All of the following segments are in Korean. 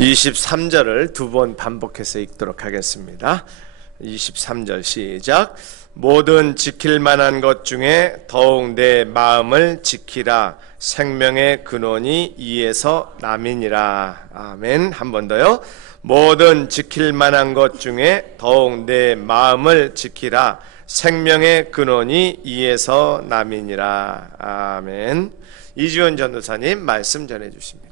23절을 두 번 반복해서 읽도록 하겠습니다. 23절 시작. 모든 지킬 만한 것 중에 더욱 내 마음을 지키라. 생명의 근원이 이에서 남이니라. 아멘. 한 번 더요. 모든 지킬 만한 것 중에 더욱 내 마음을 지키라. 생명의 근원이 이에서 남이니라. 아멘. 이주원 전도사님 말씀 전해 주십니다.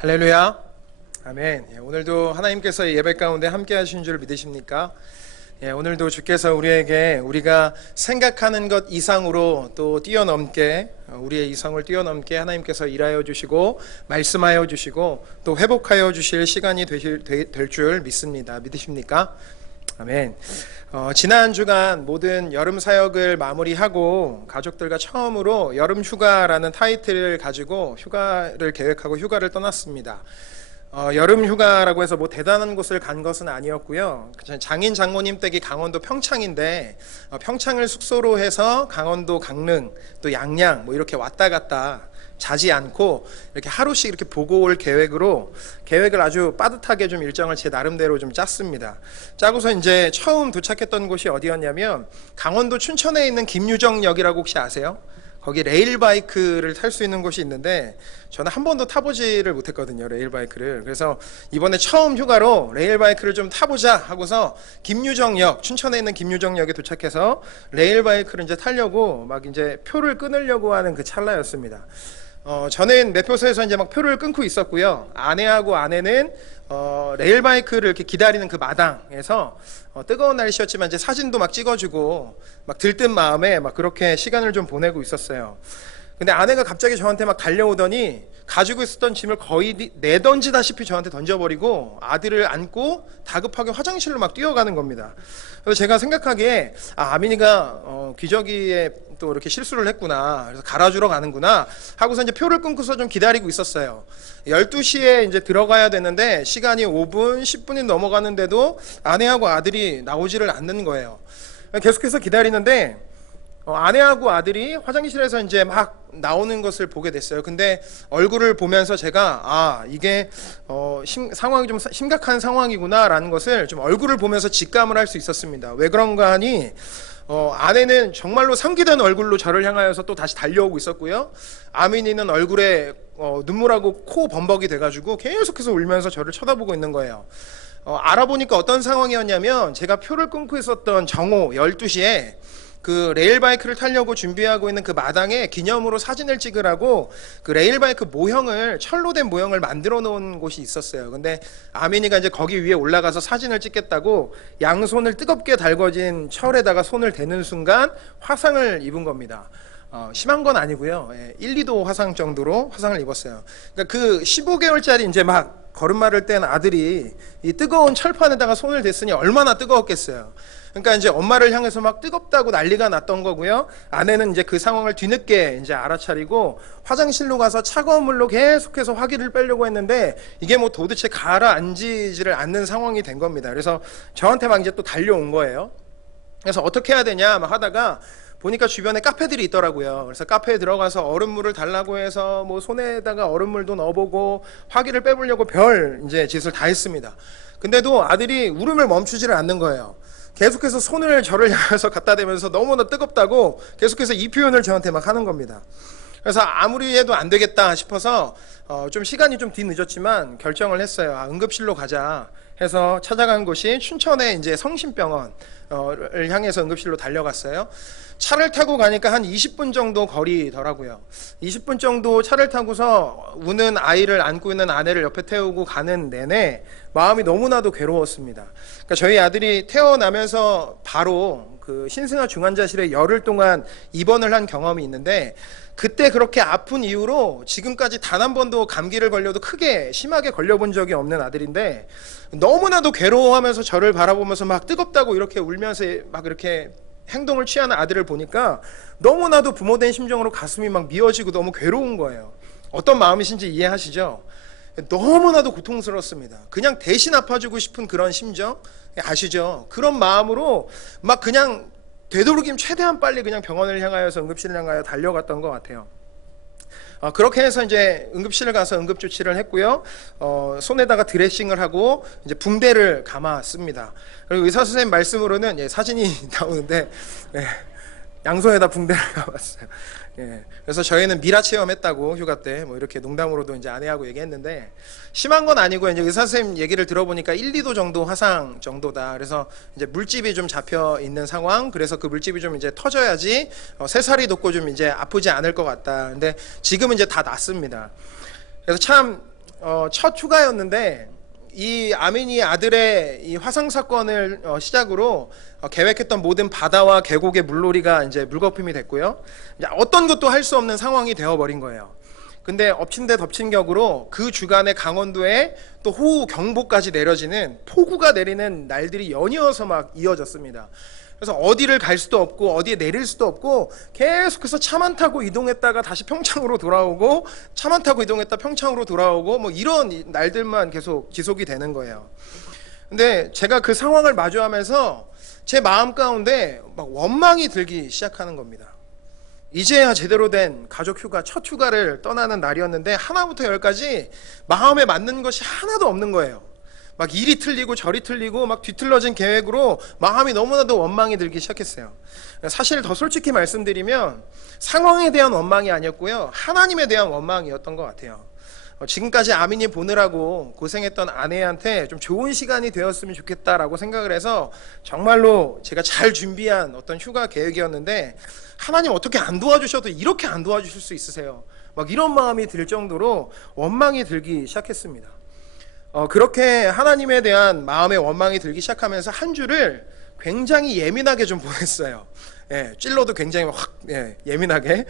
할렐루야. 아멘. 오늘도 하나님께서 예배 가운데 함께 하신 줄 믿으십니까? 오늘도 주께서 우리에게 우리가 생각하는 것 이상으로 또 뛰어넘게, 우리의 이성을 뛰어넘게 하나님께서 일하여 주시고 말씀하여 주시고 또 회복하여 주실 시간이 될 줄 믿습니다. 믿으십니까? 아멘. 지난 주간 모든 여름 사역을 마무리하고 가족들과 처음으로 여름 휴가라는 타이틀을 가지고 휴가를 계획하고 휴가를 떠났습니다. 여름 휴가라고 해서 뭐 대단한 곳을 간 것은 아니었고요. 장인 장모님 댁이 강원도 평창인데 평창을 숙소로 해서 강원도 강릉 또 양양 뭐 이렇게 왔다 갔다 자지 않고 이렇게 하루씩 이렇게 보고 올 계획을 아주 빠듯하게 좀 일정을 제 나름대로 좀 짰습니다. 짜고서 이제 처음 도착했던 곳이 어디였냐면 강원도 춘천에 있는 김유정역이라고 혹시 아세요? 거기 레일바이크를 탈 수 있는 곳이 있는데 저는 한 번도 타보지를 못했거든요, 레일바이크를. 그래서 이번에 처음 휴가로 레일바이크를 좀 타보자 하고서 김유정역, 춘천에 있는 김유정역에 도착해서 레일바이크를 이제 타려고 막 이제 표를 끊으려고 하는 그 찰나였습니다. 저는 매표소에서 이제 막 표를 끊고 있었고요. 아내는 레일바이크를 이렇게 기다리는 그 마당에서 뜨거운 날씨였지만 이제 사진도 막 찍어주고 막 들뜬 마음에 막 그렇게 시간을 좀 보내고 있었어요. 근데 아내가 갑자기 저한테 막 달려오더니 가지고 있었던 짐을 거의 내던지다시피 저한테 던져버리고 아들을 안고 다급하게 화장실로 막 뛰어가는 겁니다. 그래서 제가 생각하기에 아민이가 기저귀에 또 이렇게 실수를 했구나. 그래서 갈아주러 가는구나 하고서 이제 표를 끊고서 좀 기다리고 있었어요. 12시에 이제 들어가야 되는데 시간이 5분, 10분이 넘어가는데도 아내하고 아들이 나오지를 않는 거예요. 계속해서 기다리는데 아내하고 아들이 화장실에서 이제 막 나오는 것을 보게 됐어요. 근데 얼굴을 보면서 제가 이게 상황이 좀 심각한 상황이구나라는 것을 좀 얼굴을 보면서 직감을 할 수 있었습니다. 왜 그런가 하니 아내는 정말로 상기된 얼굴로 저를 향하여서 또 다시 달려오고 있었고요. 아민이는 얼굴에 눈물하고 코 범벅이 돼가지고 계속해서 울면서 저를 쳐다보고 있는 거예요. 알아보니까 어떤 상황이었냐면 제가 표를 끊고 있었던 정오 12시에 그 레일바이크를 타려고 준비하고 있는 그 마당에 기념으로 사진을 찍으라고 그 레일바이크 모형을, 철로 된 모형을 만들어 놓은 곳이 있었어요. 근데 아민이가 이제 거기 위에 올라가서 사진을 찍겠다고 양손을 뜨겁게 달궈진 철에다가 손을 대는 순간 화상을 입은 겁니다. 심한 건 아니고요. 1, 2도 화상 정도로 화상을 입었어요. 그러니까 그 15개월짜리 이제 막 걸음마를 뗀 아들이 이 뜨거운 철판에다가 손을 댔으니 얼마나 뜨거웠겠어요. 그러니까 이제 엄마를 향해서 막 뜨겁다고 난리가 났던 거고요. 아내는 이제 그 상황을 뒤늦게 이제 알아차리고 화장실로 가서 차가운 물로 계속해서 화기를 빼려고 했는데 이게 뭐 도대체 가라앉지를 않는 상황이 된 겁니다. 그래서 저한테 막 이제 또 달려온 거예요. 그래서 어떻게 해야 되냐 막 하다가 보니까 주변에 카페들이 있더라고요. 그래서 카페에 들어가서 얼음물을 달라고 해서 뭐 손에다가 얼음물도 넣어보고 화기를 빼보려고 별 이제 짓을 다 했습니다. 근데도 아들이 울음을 멈추지를 않는 거예요. 계속해서 손을 저를 향해서 갖다 대면서 너무나 뜨겁다고 계속해서 이 표현을 저한테 막 하는 겁니다. 그래서 아무리 해도 안 되겠다 싶어서 좀 시간이 좀 뒤늦었지만 결정을 했어요. 응급실로 가자 해서 찾아간 곳이 춘천의 이제 성심병원을 향해서 응급실로 달려갔어요. 차를 타고 가니까 한 20분 정도 거리더라고요. 20분 정도 차를 타고서 우는 아이를 안고 있는 아내를 옆에 태우고 가는 내내 마음이 너무나도 괴로웠습니다. 그러니까 저희 아들이 태어나면서 바로 그 신생아 중환자실에 열흘 동안 입원을 한 경험이 있는데 그때 그렇게 아픈 이후로 지금까지 단 한 번도 감기를 걸려도 크게 심하게 걸려본 적이 없는 아들인데 너무나도 괴로워하면서 저를 바라보면서 막 뜨겁다고 이렇게 울면서 막 이렇게 행동을 취하는 아들을 보니까 너무나도 부모된 심정으로 가슴이 막 미어지고 너무 괴로운 거예요. 어떤 마음이신지 이해하시죠? 너무나도 고통스럽습니다. 그냥 대신 아파주고 싶은 그런 심정 아시죠? 그런 마음으로 막 그냥 되도록이면 최대한 빨리 그냥 병원을 향하여서 응급실을 향하여 달려갔던 것 같아요. 그렇게 해서 이제 응급실을 가서 응급조치를 했고요. 손에다가 드레싱을 하고 이제 붕대를 감았습니다. 그리고 의사 선생님 말씀으로는 사진이 나오는데 양손에다 붕대를 감았어요. 그래서 저희는 미라 체험했다고 휴가 때 뭐 이렇게 농담으로도 이제 아내하고 얘기했는데 심한 건 아니고 이제 의사 선생님 얘기를 들어보니까 1, 2도 정도 화상 정도다. 그래서 이제 물집이 좀 잡혀 있는 상황. 그래서 그 물집이 좀 이제 터져야지 새살이 돋고 좀 이제 아프지 않을 것 같다. 근데 지금은 이제 다 낫습니다. 그래서 참 첫 휴가였는데 이 아민이 아들의 이 화상 사건을 시작으로 계획했던 모든 바다와 계곡의 물놀이가 이제 물거품이 됐고요. 이제 어떤 것도 할 수 없는 상황이 되어버린 거예요. 근데 엎친 데 덮친 격으로 그 주간에 강원도에 또 호우 경보까지 내려지는 폭우가 내리는 날들이 연이어서 막 이어졌습니다. 그래서 어디를 갈 수도 없고 어디에 내릴 수도 없고 계속해서 차만 타고 이동했다가 다시 평창으로 돌아오고 차만 타고 이동했다 평창으로 돌아오고 뭐 이런 날들만 계속 지속이 되는 거예요. 근데 제가 그 상황을 마주하면서 제 마음 가운데 막 원망이 들기 시작하는 겁니다. 이제야 제대로 된 가족 휴가, 첫 휴가를 떠나는 날이었는데 하나부터 열까지 마음에 맞는 것이 하나도 없는 거예요. 막 일이 틀리고 저리 틀리고 막 뒤틀러진 계획으로 마음이 너무나도 원망이 들기 시작했어요. 사실 더 솔직히 말씀드리면 상황에 대한 원망이 아니었고요. 하나님에 대한 원망이었던 것 같아요. 지금까지 아민이 보느라고 고생했던 아내한테 좀 좋은 시간이 되었으면 좋겠다라고 생각을 해서 정말로 제가 잘 준비한 어떤 휴가 계획이었는데 하나님 어떻게 안 도와주셔도 이렇게 안 도와주실 수 있으세요? 막 이런 마음이 들 정도로 원망이 들기 시작했습니다. 그렇게 하나님에 대한 마음의 원망이 들기 시작하면서 한 주를 굉장히 예민하게 좀 보냈어요. 찔러도 굉장히 확 예민하게.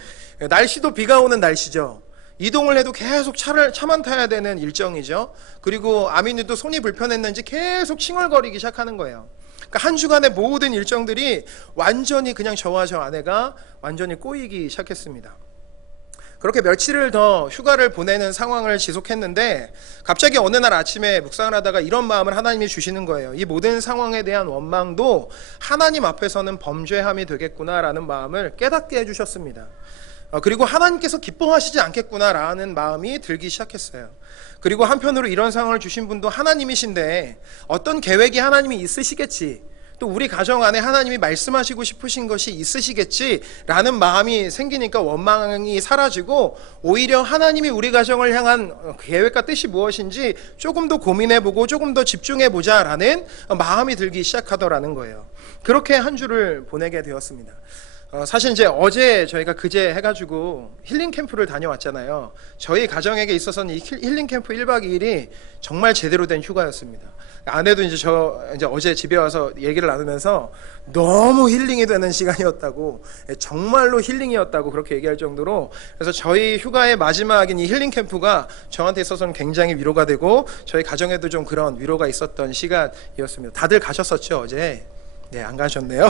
날씨도 비가 오는 날씨죠. 이동을 해도 계속 차만 타야 되는 일정이죠. 그리고 아민이도 손이 불편했는지 계속 칭얼거리기 시작하는 거예요. 그러니까 한 주간의 모든 일정들이 완전히 그냥 저와 저 아내가 완전히 꼬이기 시작했습니다. 그렇게 며칠을 더 휴가를 보내는 상황을 지속했는데 갑자기 어느 날 아침에 묵상을 하다가 이런 마음을 하나님이 주시는 거예요. 이 모든 상황에 대한 원망도 하나님 앞에서는 범죄함이 되겠구나라는 마음을 깨닫게 해주셨습니다. 그리고 하나님께서 기뻐하시지 않겠구나라는 마음이 들기 시작했어요. 그리고 한편으로 이런 상황을 주신 분도 하나님이신데 어떤 계획이 하나님이 있으시겠지, 또 우리 가정 안에 하나님이 말씀하시고 싶으신 것이 있으시겠지라는 마음이 생기니까 원망이 사라지고 오히려 하나님이 우리 가정을 향한 계획과 뜻이 무엇인지 조금 더 고민해보고 조금 더 집중해보자라는 마음이 들기 시작하더라는 거예요. 그렇게 한 주를 보내게 되었습니다. 사실 이제 어제 저희가 그제 해가지고 힐링 캠프를 다녀왔잖아요. 저희 가정에게 있어서는 이 힐링 캠프 1박 2일이 정말 제대로 된 휴가였습니다. 아내도 이제 이제 어제 집에 와서 얘기를 나누면서 너무 힐링이 되는 시간이었다고, 정말로 힐링이었다고 그렇게 얘기할 정도로, 그래서 저희 휴가의 마지막인 이 힐링 캠프가 저한테 있어서는 굉장히 위로가 되고 저희 가정에도 좀 그런 위로가 있었던 시간이었습니다. 다들 가셨었죠 어제? 네, 안 가셨네요.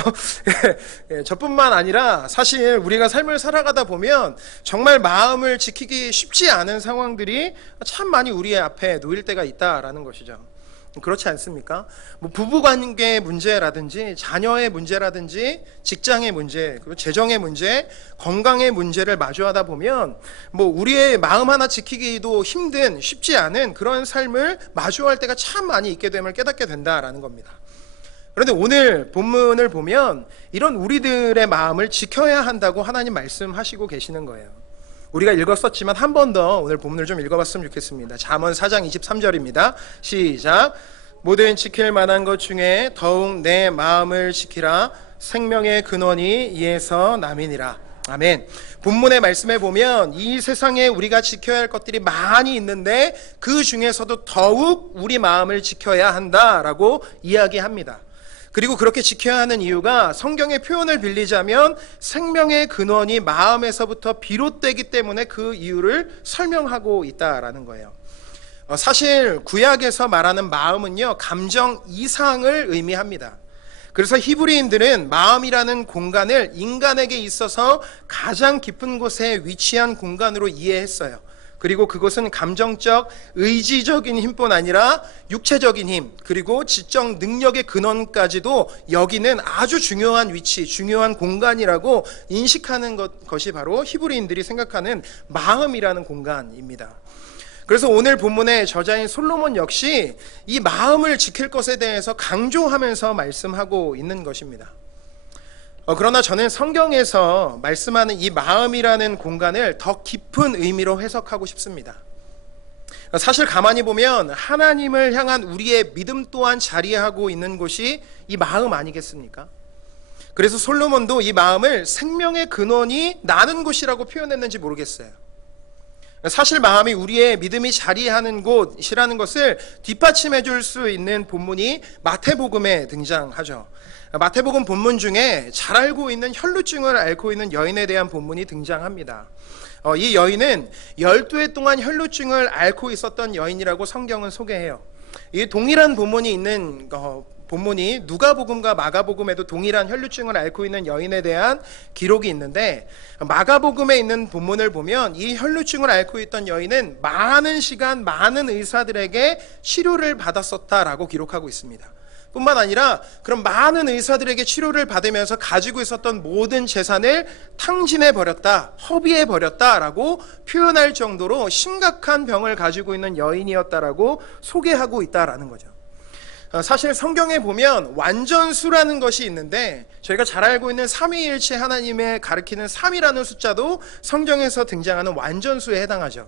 저뿐만 아니라 사실 우리가 삶을 살아가다 보면 정말 마음을 지키기 쉽지 않은 상황들이 참 많이 우리 앞에 놓일 때가 있다라는 것이죠. 그렇지 않습니까? 뭐 부부관계 문제라든지 자녀의 문제라든지 직장의 문제, 그리고 재정의 문제, 건강의 문제를 마주하다 보면 뭐 우리의 마음 하나 지키기도 힘든, 쉽지 않은 그런 삶을 마주할 때가 참 많이 있게 됨을 깨닫게 된다라는 겁니다. 그런데 오늘 본문을 보면 이런 우리들의 마음을 지켜야 한다고 하나님 말씀하시고 계시는 거예요. 우리가 읽었었지만 한 번 더 오늘 본문을 좀 읽어봤으면 좋겠습니다. 잠언 4장 23절입니다. 시작. 모든 지킬 만한 것 중에 더욱 내 마음을 지키라. 생명의 근원이 이에서 남이니라. 아멘. 본문의 말씀에 보면 이 세상에 우리가 지켜야 할 것들이 많이 있는데 그 중에서도 더욱 우리 마음을 지켜야 한다라고 이야기합니다. 그리고 그렇게 지켜야 하는 이유가 성경의 표현을 빌리자면 생명의 근원이 마음에서부터 비롯되기 때문에 그 이유를 설명하고 있다라는 거예요. 사실 구약에서 말하는 마음은요, 감정 이상을 의미합니다. 그래서 히브리인들은 마음이라는 공간을 인간에게 있어서 가장 깊은 곳에 위치한 공간으로 이해했어요. 그리고 그것은 감정적, 의지적인 힘뿐 아니라 육체적인 힘, 그리고 지적 능력의 근원까지도 여기는 아주 중요한 위치, 중요한 공간이라고 인식하는 것이 바로 히브리인들이 생각하는 마음이라는 공간입니다. 그래서 오늘 본문의 저자인 솔로몬 역시 이 마음을 지킬 것에 대해서 강조하면서 말씀하고 있는 것입니다. 그러나 저는 성경에서 말씀하는 이 마음이라는 공간을 더 깊은 의미로 해석하고 싶습니다. 사실 가만히 보면 하나님을 향한 우리의 믿음 또한 자리하고 있는 곳이 이 마음 아니겠습니까? 그래서 솔로몬도 이 마음을 생명의 근원이 나는 곳이라고 표현했는지 모르겠어요. 사실 마음이 우리의 믿음이 자리하는 곳이라는 것을 뒷받침해 줄 수 있는 본문이 마태복음에 등장하죠. 마태복음 본문 중에 잘 알고 있는 혈루증을 앓고 있는 여인에 대한 본문이 등장합니다. 이 여인은 12해 동안 혈루증을 앓고 있었던 여인이라고 성경은 소개해요. 이 동일한 본문이 있는 본문이 누가복음과 마가복음에도 동일한 혈루증을 앓고 있는 여인에 대한 기록이 있는데, 마가복음에 있는 본문을 보면 이 혈루증을 앓고 있던 여인은 많은 시간 많은 의사들에게 치료를 받았었다라고 기록하고 있습니다. 뿐만 아니라 그런 많은 의사들에게 치료를 받으면서 가지고 있었던 모든 재산을 탕진해 버렸다, 허비해 버렸다라고 표현할 정도로 심각한 병을 가지고 있는 여인이었다라고 소개하고 있다라는 거죠. 사실 성경에 보면 완전수라는 것이 있는데, 저희가 잘 알고 있는 삼위일체 하나님의 가리키는 3이라는 숫자도 성경에서 등장하는 완전수에 해당하죠.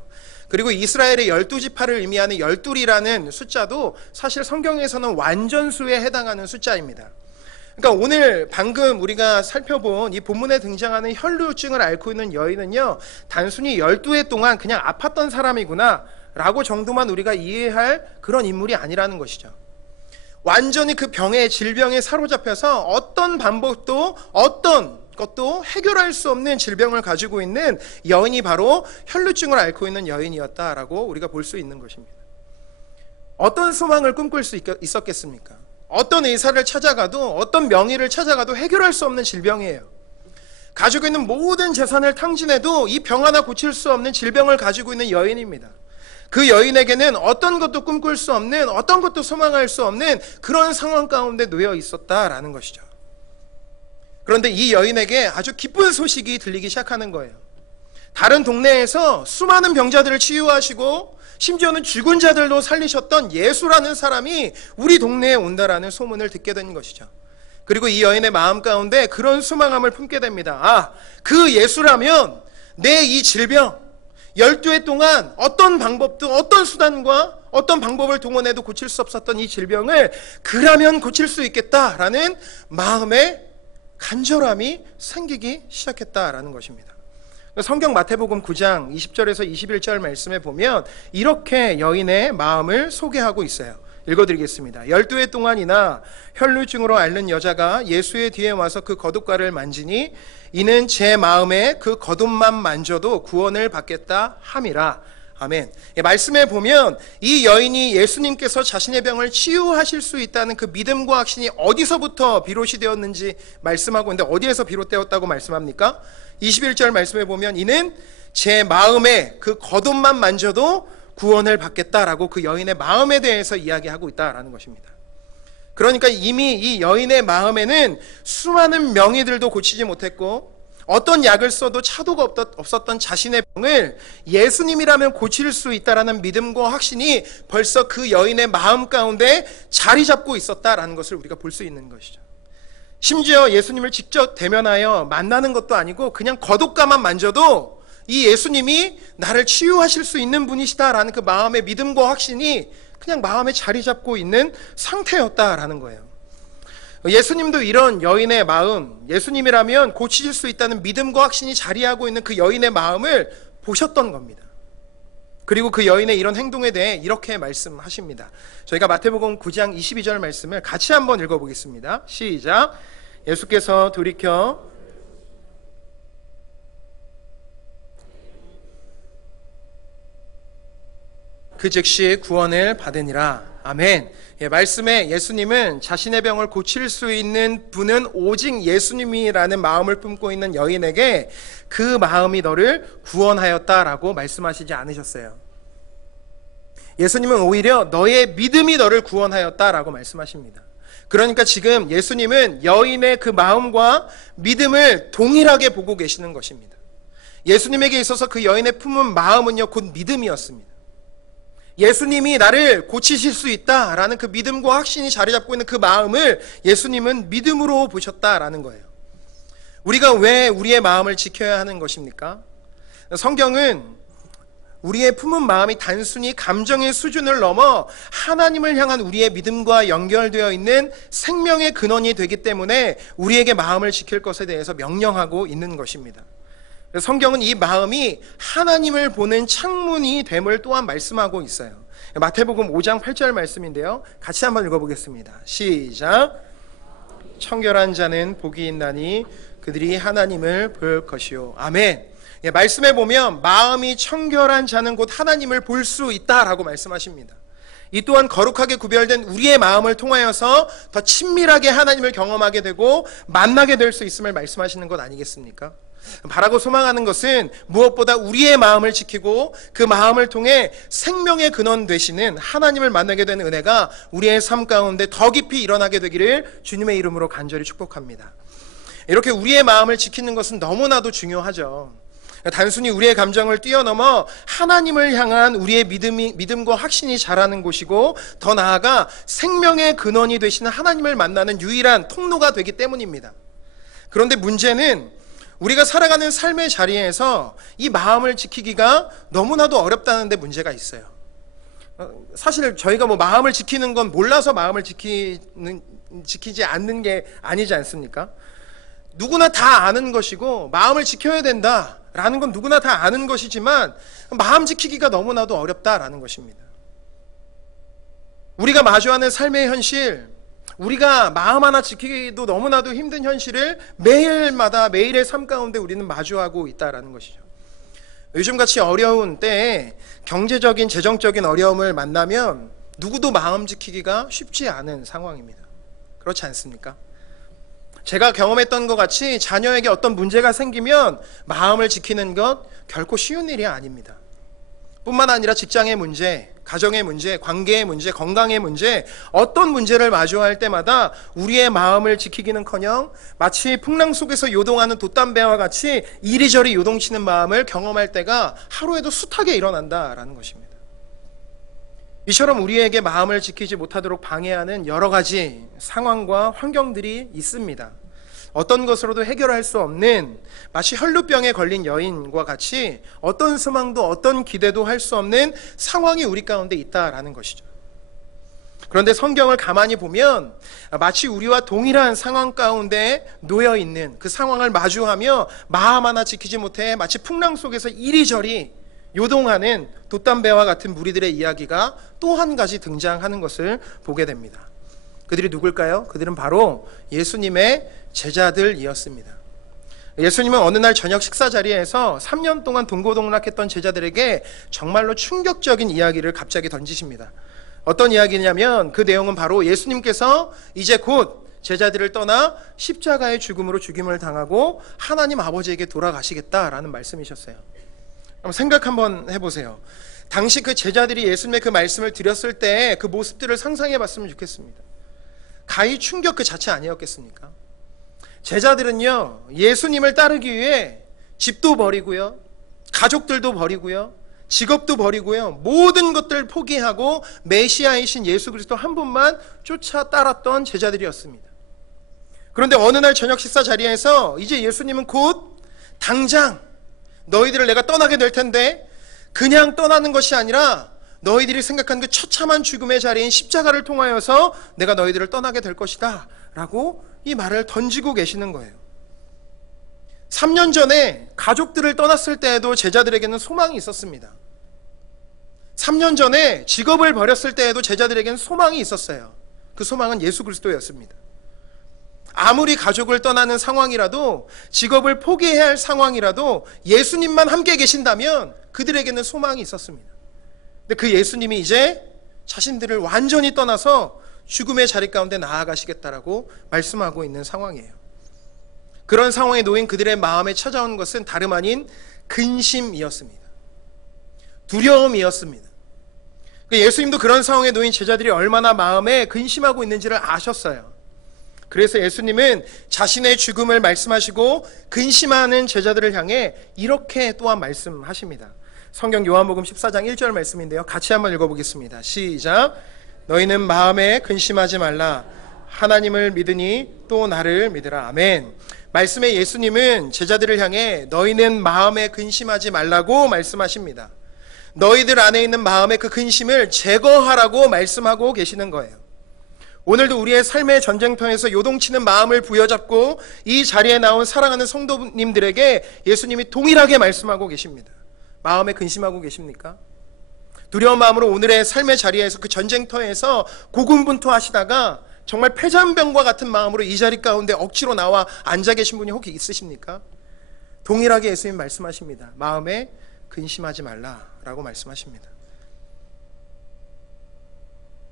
그리고 이스라엘의 12지파를 의미하는 12이라는 숫자도 사실 성경에서는 완전수에 해당하는 숫자입니다. 그러니까 오늘 방금 우리가 살펴본 이 본문에 등장하는 혈루증을 앓고 있는 여인은요, 단순히 12해 동안 그냥 아팠던 사람이구나 라고 정도만 우리가 이해할 그런 인물이 아니라는 것이죠. 완전히 그 병에, 질병에 사로잡혀서 어떤 방법도 어떤 것도 해결할 수 없는 질병을 가지고 있는 여인이 바로 혈루증을 앓고 있는 여인이었다라고 우리가 볼 수 있는 것입니다. 어떤 소망을 꿈꿀 수 있었겠습니까? 어떤 의사를 찾아가도, 어떤 명의를 찾아가도 해결할 수 없는 질병이에요. 가지고 있는 모든 재산을 탕진해도 이 병 하나 고칠 수 없는 질병을 가지고 있는 여인입니다. 그 여인에게는 어떤 것도 꿈꿀 수 없는, 어떤 것도 소망할 수 없는 그런 상황 가운데 놓여 있었다라는 것이죠. 그런데 이 여인에게 아주 기쁜 소식이 들리기 시작하는 거예요. 다른 동네에서 수많은 병자들을 치유하시고 심지어는 죽은 자들도 살리셨던 예수라는 사람이 우리 동네에 온다라는 소문을 듣게 된 것이죠. 그리고 이 여인의 마음 가운데 그런 소망함을 품게 됩니다. 그 예수라면 내 이 질병, 12해 동안 어떤 방법도, 어떤 수단과 어떤 방법을 동원해도 고칠 수 없었던 이 질병을 그라면 고칠 수 있겠다라는 마음의 간절함이 생기기 시작했다라는 것입니다. 성경 마태복음 9장 20절에서 21절 말씀에 보면 이렇게 여인의 마음을 소개하고 있어요. 읽어드리겠습니다. 12해 동안이나 혈루증으로 앓는 여자가 예수의 뒤에 와서 그 겉옷가를 만지니 이는 제 마음에 그 겉옷만 만져도 구원을 받겠다 함이라. 아멘. 말씀에 보면 이 여인이 예수님께서 자신의 병을 치유하실 수 있다는 그 믿음과 확신이 어디서부터 비롯이 되었는지 말씀하고 있는데, 어디에서 비롯되었다고 말씀합니까? 21절 말씀에 보면 이는 제 마음에 그 겉옷만 만져도 구원을 받겠다라고 그 여인의 마음에 대해서 이야기하고 있다라는 것입니다. 그러니까 이미 이 여인의 마음에는 수많은 명의들도 고치지 못했고 어떤 약을 써도 차도가 없었던 자신의 병을 예수님이라면 고칠 수 있다라는 믿음과 확신이 벌써 그 여인의 마음 가운데 자리 잡고 있었다라는 것을 우리가 볼 수 있는 것이죠. 심지어 예수님을 직접 대면하여 만나는 것도 아니고 그냥 겉옷가만 만져도 이 예수님이 나를 치유하실 수 있는 분이시다라는 그 마음의 믿음과 확신이 그냥 마음에 자리 잡고 있는 상태였다라는 거예요. 예수님도 이런 여인의 마음, 예수님이라면 고치실 수 있다는 믿음과 확신이 자리하고 있는 그 여인의 마음을 보셨던 겁니다. 그리고 그 여인의 이런 행동에 대해 이렇게 말씀하십니다. 저희가 마태복음 9장 22절 말씀을 같이 한번 읽어보겠습니다. 시작. 예수께서 돌이켜 그 즉시 구원을 받으니라. 아멘. 말씀에 예수님은 자신의 병을 고칠 수 있는 분은 오직 예수님이라는 마음을 품고 있는 여인에게 그 마음이 너를 구원하였다라고 말씀하시지 않으셨어요. 예수님은 오히려 너의 믿음이 너를 구원하였다라고 말씀하십니다. 그러니까 지금 예수님은 여인의 그 마음과 믿음을 동일하게 보고 계시는 것입니다. 예수님에게 있어서 그 여인의 품은 마음은요, 곧 믿음이었습니다. 예수님이 나를 고치실 수 있다라는 그 믿음과 확신이 자리 잡고 있는 그 마음을 예수님은 믿음으로 보셨다라는 거예요. 우리가 왜 우리의 마음을 지켜야 하는 것입니까? 성경은 우리의 품은 마음이 단순히 감정의 수준을 넘어 하나님을 향한 우리의 믿음과 연결되어 있는 생명의 근원이 되기 때문에 우리에게 마음을 지킬 것에 대해서 명령하고 있는 것입니다. 성경은 이 마음이 하나님을 보는 창문이 됨을 또한 말씀하고 있어요. 마태복음 5장 8절 말씀인데요, 같이 한번 읽어보겠습니다. 시작. 청결한 자는 복이 있나니 그들이 하나님을 볼 것이요. 아멘. 말씀에 보면 마음이 청결한 자는 곧 하나님을 볼 수 있다라고 말씀하십니다. 이 또한 거룩하게 구별된 우리의 마음을 통하여서 더 친밀하게 하나님을 경험하게 되고 만나게 될 수 있음을 말씀하시는 것 아니겠습니까? 바라고 소망하는 것은 무엇보다 우리의 마음을 지키고 그 마음을 통해 생명의 근원 되시는 하나님을 만나게 되는 은혜가 우리의 삶 가운데 더 깊이 일어나게 되기를 주님의 이름으로 간절히 축복합니다. 이렇게 우리의 마음을 지키는 것은 너무나도 중요하죠. 단순히 우리의 감정을 뛰어넘어 하나님을 향한 우리의 믿음과 확신이 자라는 곳이고, 더 나아가 생명의 근원이 되시는 하나님을 만나는 유일한 통로가 되기 때문입니다. 그런데 문제는 우리가 살아가는 삶의 자리에서 이 마음을 지키기가 너무나도 어렵다는 데 문제가 있어요. 사실 저희가 마음을 지키는 건 몰라서 마음을 지키지 않는 게 아니지 않습니까? 누구나 다 아는 것이고 마음을 지켜야 된다라는 건 누구나 다 아는 것이지만 마음 지키기가 너무나도 어렵다라는 것입니다. 우리가 마주하는 삶의 현실, 우리가 마음 하나 지키기도 너무나도 힘든 현실을 매일마다 매일의 삶 가운데 우리는 마주하고 있다라는 것이죠. 요즘같이 어려운 때에 경제적인, 재정적인 어려움을 만나면 누구도 마음 지키기가 쉽지 않은 상황입니다. 그렇지 않습니까? 제가 경험했던 것 같이 자녀에게 어떤 문제가 생기면 마음을 지키는 것 결코 쉬운 일이 아닙니다. 뿐만 아니라 직장의 문제, 가정의 문제, 관계의 문제, 건강의 문제, 어떤 문제를 마주할 때마다 우리의 마음을 지키기는커녕 마치 풍랑 속에서 요동하는 돛담배와 같이 이리저리 요동치는 마음을 경험할 때가 하루에도 숱하게 일어난다라는 것입니다. 이처럼 우리에게 마음을 지키지 못하도록 방해하는 여러 가지 상황과 환경들이 있습니다. 어떤 것으로도 해결할 수 없는, 마치 혈루병에 걸린 여인과 같이 어떤 소망도 어떤 기대도 할 수 없는 상황이 우리 가운데 있다라는 것이죠. 그런데 성경을 가만히 보면 마치 우리와 동일한 상황 가운데 놓여 있는 그 상황을 마주하며 마음 하나 지키지 못해 마치 풍랑 속에서 이리저리 요동하는 돛담배와 같은 무리들의 이야기가 또 한 가지 등장하는 것을 보게 됩니다. 그들이 누굴까요? 그들은 바로 예수님의 제자들이었습니다. 예수님은 어느 날 저녁 식사 자리에서 3년 동안 동고동락했던 제자들에게 정말로 충격적인 이야기를 갑자기 던지십니다. 어떤 이야기냐면 그 내용은 바로 예수님께서 이제 곧 제자들을 떠나 십자가의 죽음으로 죽임을 당하고 하나님 아버지에게 돌아가시겠다라는 말씀이셨어요. 생각 한번 해보세요. 당시 그 제자들이 예수님의 그 말씀을 드렸을 때 그 모습들을 상상해 봤으면 좋겠습니다. 가히 충격 그 자체 아니었겠습니까? 제자들은요, 예수님을 따르기 위해 집도 버리고요, 가족들도 버리고요, 직업도 버리고요, 모든 것들을 포기하고 메시아이신 예수 그리스도 한 분만 쫓아 따랐던 제자들이었습니다. 그런데 어느 날 저녁 식사 자리에서 이제 예수님은 곧 당장 너희들을 내가 떠나게 될 텐데, 그냥 떠나는 것이 아니라 너희들이 생각한 그 처참한 죽음의 자리인 십자가를 통하여서 내가 너희들을 떠나게 될 것이다 라고 이 말을 던지고 계시는 거예요. 3년 전에 가족들을 떠났을 때에도 제자들에게는 소망이 있었습니다. 3년 전에 직업을 버렸을 때에도 제자들에게는 소망이 있었어요. 그 소망은 예수 그리스도였습니다. 아무리 가족을 떠나는 상황이라도, 직업을 포기해야 할 상황이라도 예수님만 함께 계신다면 그들에게는 소망이 있었습니다. 근데 그 예수님이 이제 자신들을 완전히 떠나서 죽음의 자리 가운데 나아가시겠다라고 말씀하고 있는 상황이에요. 그런 상황에 놓인 그들의 마음에 찾아온 것은 다름 아닌 근심이었습니다. 두려움이었습니다. 예수님도 그런 상황에 놓인 제자들이 얼마나 마음에 근심하고 있는지를 아셨어요. 그래서 예수님은 자신의 죽음을 말씀하시고 근심하는 제자들을 향해 이렇게 또한 말씀하십니다. 성경 요한복음 14장 1절 말씀인데요. 같이 한번 읽어보겠습니다. 시작. 너희는 마음에 근심하지 말라. 하나님을 믿으니 또 나를 믿으라. 아멘. 말씀에 예수님은 제자들을 향해 너희는 마음에 근심하지 말라고 말씀하십니다. 너희들 안에 있는 마음의 그 근심을 제거하라고 말씀하고 계시는 거예요. 오늘도 우리의 삶의 전쟁터에서 요동치는 마음을 부여잡고 이 자리에 나온 사랑하는 성도님들에게 예수님이 동일하게 말씀하고 계십니다. 마음에 근심하고 계십니까? 두려운 마음으로 오늘의 삶의 자리에서 그 전쟁터에서 고군분투하시다가 정말 패잔병과 같은 마음으로 이 자리 가운데 억지로 나와 앉아 계신 분이 혹시 있으십니까? 동일하게 예수님 말씀하십니다. 마음에 근심하지 말라라고 말씀하십니다.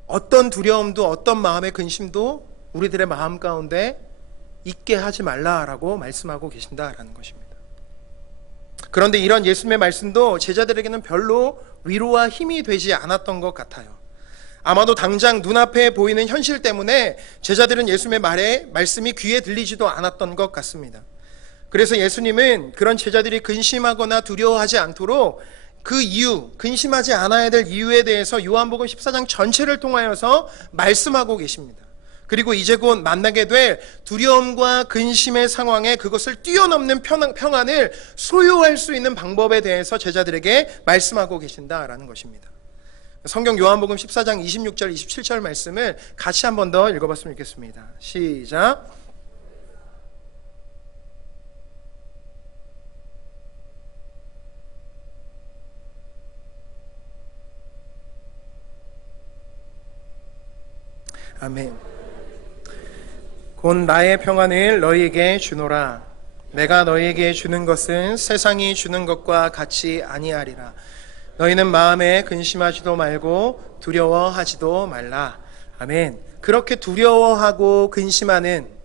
어떤 두려움도 어떤 마음의 근심도 우리들의 마음 가운데 있게 하지 말라라고 말씀하고 계신다라는 것입니다. 그런데 이런 예수님의 말씀도 제자들에게는 별로 위로와 힘이 되지 않았던 것 같아요. 아마도 당장 눈앞에 보이는 현실 때문에 제자들은 예수님의 말씀이 귀에 들리지도 않았던 것 같습니다. 그래서 예수님은 그런 제자들이 근심하거나 두려워하지 않도록 그 이유, 근심하지 않아야 될 이유에 대해서 요한복음 14장 전체를 통하여서 말씀하고 계십니다. 그리고 이제 곧 만나게 될 두려움과 근심의 상황에 그것을 뛰어넘는 평안을 소유할 수 있는 방법에 대해서 제자들에게 말씀하고 계신다라는 것입니다. 성경 요한복음 14장 26절, 27절 말씀을 같이 한 번 더 읽어봤으면 좋겠습니다. 시작. 아멘. 곧 나의 평안을 너희에게 주노라. 내가 너희에게 주는 것은 세상이 주는 것과 같이 아니하리라. 너희는 마음에 근심하지도 말고 두려워하지도 말라. 아멘. 그렇게 두려워하고 근심하는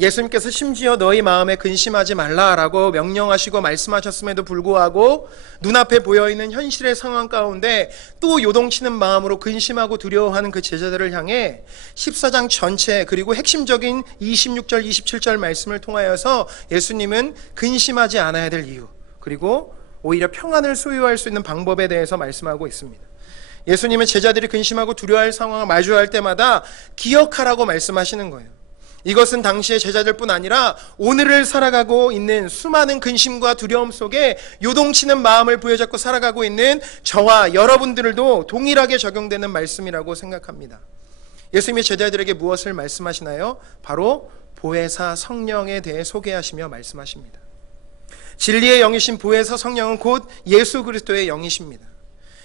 예수님께서 심지어 너희 마음에 근심하지 말라라고 명령하시고 말씀하셨음에도 불구하고 눈앞에 보여있는 현실의 상황 가운데 또 요동치는 마음으로 근심하고 두려워하는 그 제자들을 향해 14장 전체 그리고 핵심적인 26절 27절 말씀을 통하여서 예수님은 근심하지 않아야 될 이유 그리고 오히려 평안을 소유할 수 있는 방법에 대해서 말씀하고 있습니다. 예수님은 제자들이 근심하고 두려워할 상황을 마주할 때마다 기억하라고 말씀하시는 거예요. 이것은 당시의 제자들뿐 아니라 오늘을 살아가고 있는 수많은 근심과 두려움 속에 요동치는 마음을 부여잡고 살아가고 있는 저와 여러분들도 동일하게 적용되는 말씀이라고 생각합니다. 예수님이 제자들에게 무엇을 말씀하시나요? 바로 보혜사 성령에 대해 소개하시며 말씀하십니다. 진리의 영이신 보혜사 성령은 곧 예수 그리스도의 영이십니다.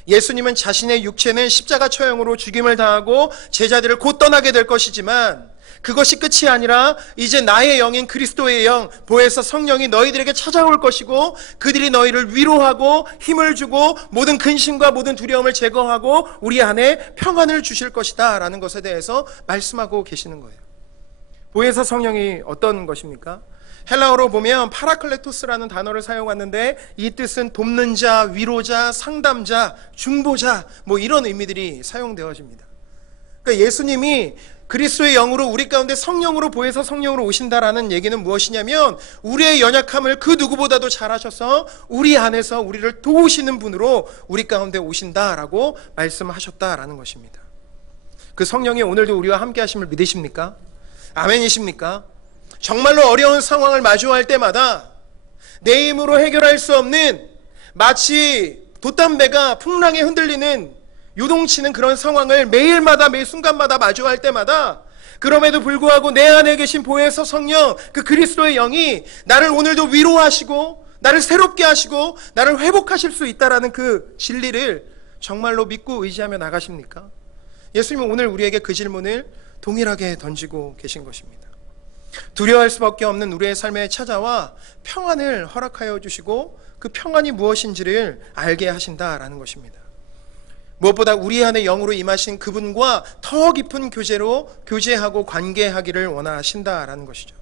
예수님은 자신의 육체는 십자가 처형으로 죽임을 당하고 제자들을 곧 떠나게 될 것이지만 그것이 끝이 아니라 이제 나의 영인 그리스도의 영, 보혜사 성령이 너희들에게 찾아올 것이고 그들이 너희를 위로하고 힘을 주고 모든 근심과 모든 두려움을 제거하고 우리 안에 평안을 주실 것이다 라는 것에 대해서 말씀하고 계시는 거예요. 보혜사 성령이 어떤 것입니까? 헬라어로 보면 파라클레토스라는 단어를 사용하는데 이 뜻은 돕는 자, 위로자, 상담자, 중보자 뭐 이런 의미들이 사용되어집니다. 그러니까 예수님이 그리스도의 영으로 우리 가운데 성령으로 보혜사 성령으로 오신다라는 얘기는 무엇이냐면 우리의 연약함을 그 누구보다도 잘 아셔서 우리 안에서 우리를 도우시는 분으로 우리 가운데 오신다라고 말씀하셨다라는 것입니다. 그 성령이 오늘도 우리와 함께 하심을 믿으십니까? 아멘이십니까? 정말로 어려운 상황을 마주할 때마다 내 힘으로 해결할 수 없는 마치 돛담배가 풍랑에 흔들리는 요동치는 그런 상황을 매일마다 매 순간마다 마주할 때마다 그럼에도 불구하고 내 안에 계신 보혜사 성령 그 그리스도의 영이 나를 오늘도 위로하시고 나를 새롭게 하시고 나를 회복하실 수 있다라는 그 진리를 정말로 믿고 의지하며 나가십니까? 예수님은 오늘 우리에게 그 질문을 동일하게 던지고 계신 것입니다. 두려워할 수밖에 없는 우리의 삶에 찾아와 평안을 허락하여 주시고 그 평안이 무엇인지를 알게 하신다라는 것입니다. 무엇보다 우리 안에 영으로 임하신 그분과 더 깊은 교제하고 관계하기를 원하신다라는 것이죠.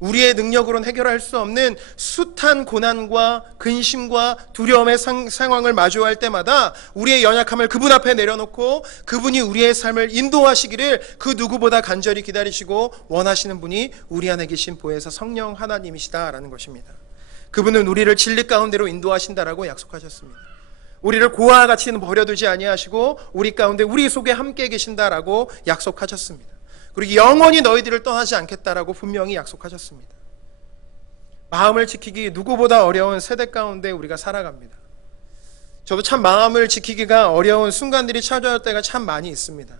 우리의 능력으로는 해결할 수 없는 숱한 고난과 근심과 두려움의 상황을 마주할 때마다 우리의 연약함을 그분 앞에 내려놓고 그분이 우리의 삶을 인도하시기를 그 누구보다 간절히 기다리시고 원하시는 분이 우리 안에 계신 보혜사 성령 하나님이시다라는 것입니다. 그분은 우리를 진리 가운데로 인도하신다라고 약속하셨습니다. 우리를 고아와 같이 버려두지 아니하시고 우리 가운데 우리 속에 함께 계신다라고 약속하셨습니다. 그리고 영원히 너희들을 떠나지 않겠다라고 분명히 약속하셨습니다. 마음을 지키기 누구보다 어려운 세대 가운데 우리가 살아갑니다. 저도 참 마음을 지키기가 어려운 순간들이 찾아올 때가 참 많이 있습니다.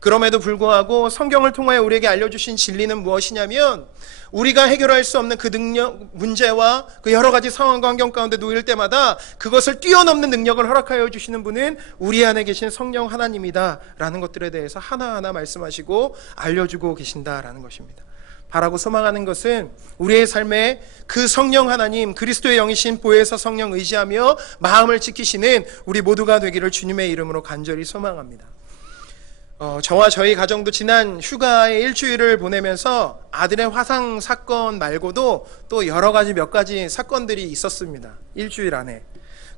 그럼에도 불구하고 성경을 통하여 우리에게 알려주신 진리는 무엇이냐면 우리가 해결할 수 없는 그 능력, 문제와 그 여러 가지 상황과 환경 가운데 놓일 때마다 그것을 뛰어넘는 능력을 허락하여 주시는 분은 우리 안에 계신 성령 하나님이다 라는 것들에 대해서 하나하나 말씀하시고 알려주고 계신다라는 것입니다. 바라고 소망하는 것은 우리의 삶에 그 성령 하나님, 그리스도의 영이신 보혜사 성령 의지하며 마음을 지키시는 우리 모두가 되기를 주님의 이름으로 간절히 소망합니다. 저와 저희 가정도 지난 휴가의 일주일을 보내면서 아들의 화상 사건 말고도 또 여러 가지 몇 가지 사건들이 있었습니다. 일주일 안에.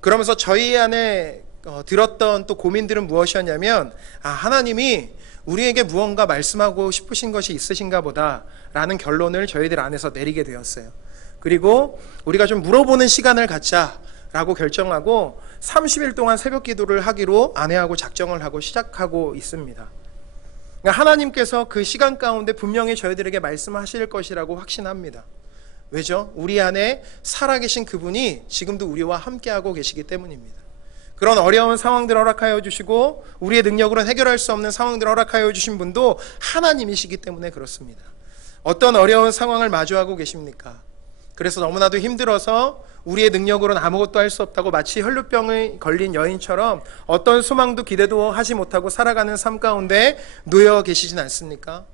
그러면서 저희 안에 들었던 또 고민들은 무엇이었냐면 하나님이 우리에게 무언가 말씀하고 싶으신 것이 있으신가 보다 라는 결론을 저희들 안에서 내리게 되었어요. 그리고 우리가 좀 물어보는 시간을 갖자라고 결정하고 30일 동안 새벽 기도를 하기로 아내하고 작정을 하고 시작하고 있습니다. 그러니까 하나님께서 그 시간 가운데 분명히 저희들에게 말씀하실 것이라고 확신합니다. 왜죠? 우리 안에 살아계신 그분이 지금도 우리와 함께하고 계시기 때문입니다. 그런 어려운 상황들을 허락하여 주시고 우리의 능력으로는 해결할 수 없는 상황들을 허락하여 주신 분도 하나님이시기 때문에 그렇습니다. 어떤 어려운 상황을 마주하고 계십니까? 그래서 너무나도 힘들어서 우리의 능력으로는 아무것도 할 수 없다고 마치 혈루병에 걸린 여인처럼 어떤 소망도 기대도 하지 못하고 살아가는 삶 가운데 놓여 계시진 않습니까?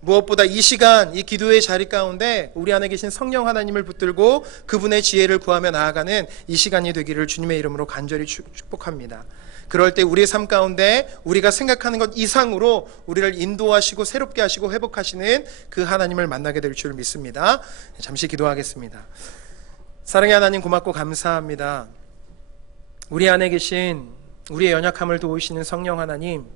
무엇보다 이 시간, 이 기도의 자리 가운데 우리 안에 계신 성령 하나님을 붙들고 그분의 지혜를 구하며 나아가는 이 시간이 되기를 주님의 이름으로 간절히 축복합니다. 그럴 때 우리의 삶 가운데 우리가 생각하는 것 이상으로 우리를 인도하시고 새롭게 하시고 회복하시는 그 하나님을 만나게 될 줄 믿습니다. 잠시 기도하겠습니다. 사랑의 하나님 고맙고 감사합니다. 우리 안에 계신 우리의 연약함을 도우시는 성령 하나님,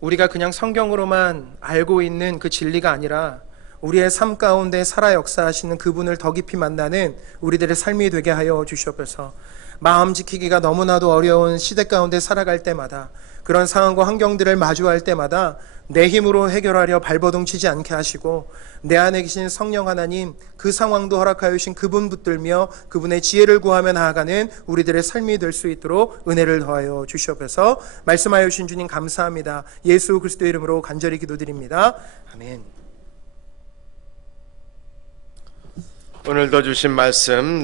우리가 그냥 성경으로만 알고 있는 그 진리가 아니라 우리의 삶 가운데 살아 역사하시는 그분을 더 깊이 만나는 우리들의 삶이 되게 하여 주시옵소서. 마음 지키기가 너무나도 어려운 시대 가운데 살아갈 때마다, 그런 상황과 환경들을 마주할 때마다 내 힘으로 해결하려 발버둥치지 않게 하시고 내 안에 계신 성령 하나님, 그 상황도 허락하여 주신 그분 붙들며 그분의 지혜를 구하며 나아가는 우리들의 삶이 될 수 있도록 은혜를 더하여 주시옵소서. 말씀하여 주신 주님 감사합니다. 예수 그리스도의 이름으로 간절히 기도드립니다. 아멘. 오늘도 주신 말씀